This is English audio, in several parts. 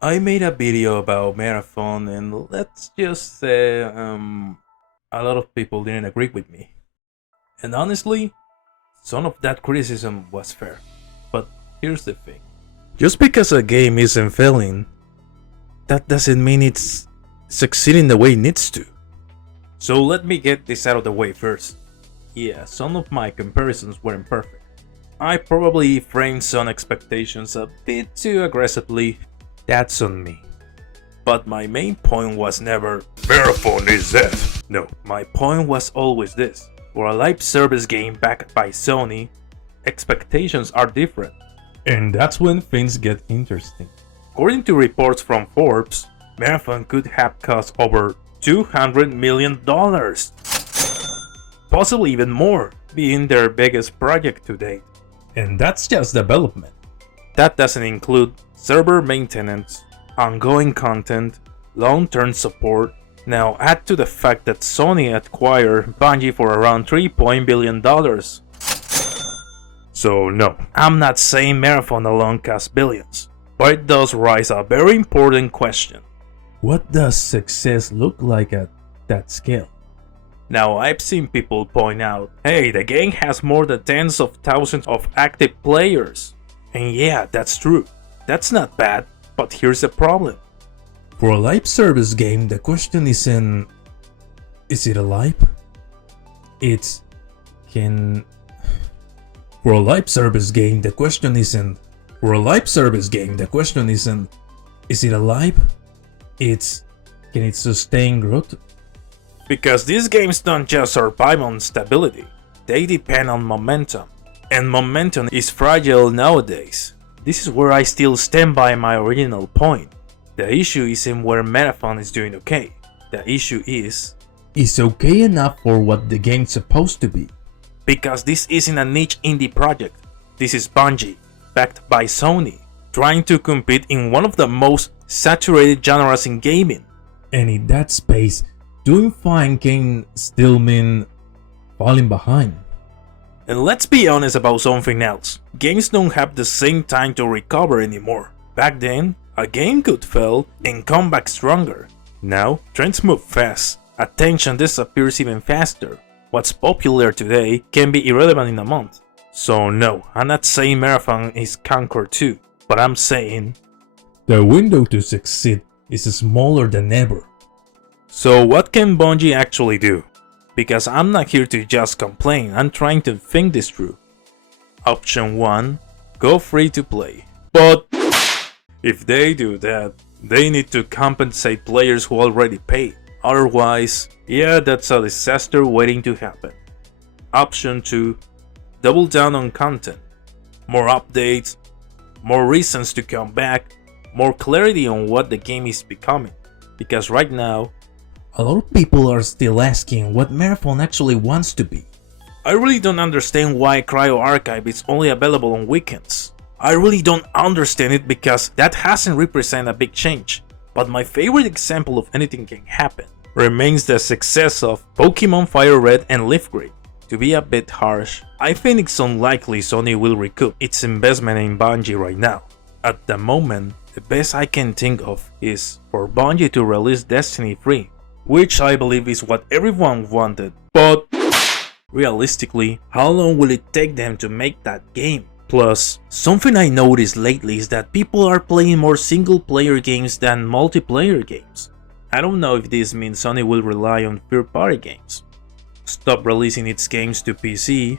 I made a video about Marathon, and let's just say a lot of people didn't agree with me. And honestly, some of that criticism was fair. But here's the thing. Just because a game isn't failing, that doesn't mean it's succeeding the way it needs to. So let me get this out of the way first. Yeah, some of my comparisons weren't perfect. I probably framed some expectations a bit too aggressively. That's on me. But my main point was never Marathon is death. No, my point was always this. For a live service game backed by Sony, expectations are different. And that's when things get interesting. According to reports from Forbes, Marathon could have cost over $200 million. Possibly even more, being their biggest project to date. And that's just development. That doesn't include server maintenance, ongoing content, long-term support. Now add to the fact that Sony acquired Bungie for around $3 billion. So no, I'm not saying Marathon alone costs billions, but it does raise a very important question. What does success look like at that scale? Now I've seen people point out, hey, the game has more than tens of thousands of active players. And yeah, that's true. That's not bad, but here's the problem. For a live service game, the question isn't, is it alive? It's, can... For a live service game, the question isn't, for a live service game, the question isn't, is it alive? It's, can it sustain growth? Because these games don't just survive on stability, they depend on momentum. And momentum is fragile nowadays. This is where I still stand by my original point. The issue isn't where Marathon is doing okay. The issue is okay enough for what the game's supposed to be? Because this isn't a niche indie project. This is Bungie, backed by Sony, trying to compete in one of the most saturated genres in gaming. And in that space, doing fine can still mean falling behind. And let's be honest about something else. Games don't have the same time to recover anymore. Back then, a game could fail and come back stronger. Now, trends move fast. Attention disappears even faster. What's popular today can be irrelevant in a month. So no, I'm not saying Marathon is conquered too, but I'm saying the window to succeed is smaller than ever. So what can Bungie actually do? Because I'm not here to just complain, I'm trying to think this through. Option 1, go free to play. But if they do that, they need to compensate players who already paid. Otherwise, yeah, that's a disaster waiting to happen. Option 2, double down on content. More updates, more reasons to come back, more clarity on what the game is becoming. Because right now, a lot of people are still asking what Marathon actually wants to be. I really don't understand why Cryo Archive is only available on weekends. I really don't understand it because that hasn't represented a big change. But my favorite example of anything can happen remains the success of Pokemon Fire Red and Leaf Green. To be a bit harsh, I think it's unlikely Sony will recoup its investment in Bungie right now. At the moment, the best I can think of is for Bungie to release Destiny 3. Which I believe is what everyone wanted, but realistically, how long will it take them to make that game? Plus, something I noticed lately is that people are playing more single-player games than multiplayer games. I don't know if this means Sony will rely on third-party games, stop releasing its games to PC,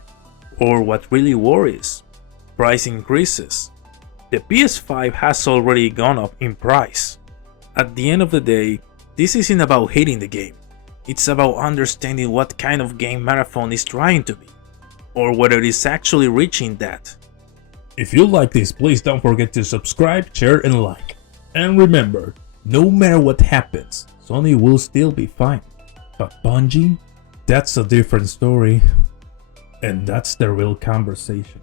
or what really worries, price increases. The PS5 has already gone up in price. At the end of the day, this isn't about hating the game, it's about understanding what kind of game Marathon is trying to be, or whether it is actually reaching that. If you like this, please don't forget to subscribe, share and like. And remember, no matter what happens, Sony will still be fine. But Bungie? That's a different story. And that's the real conversation.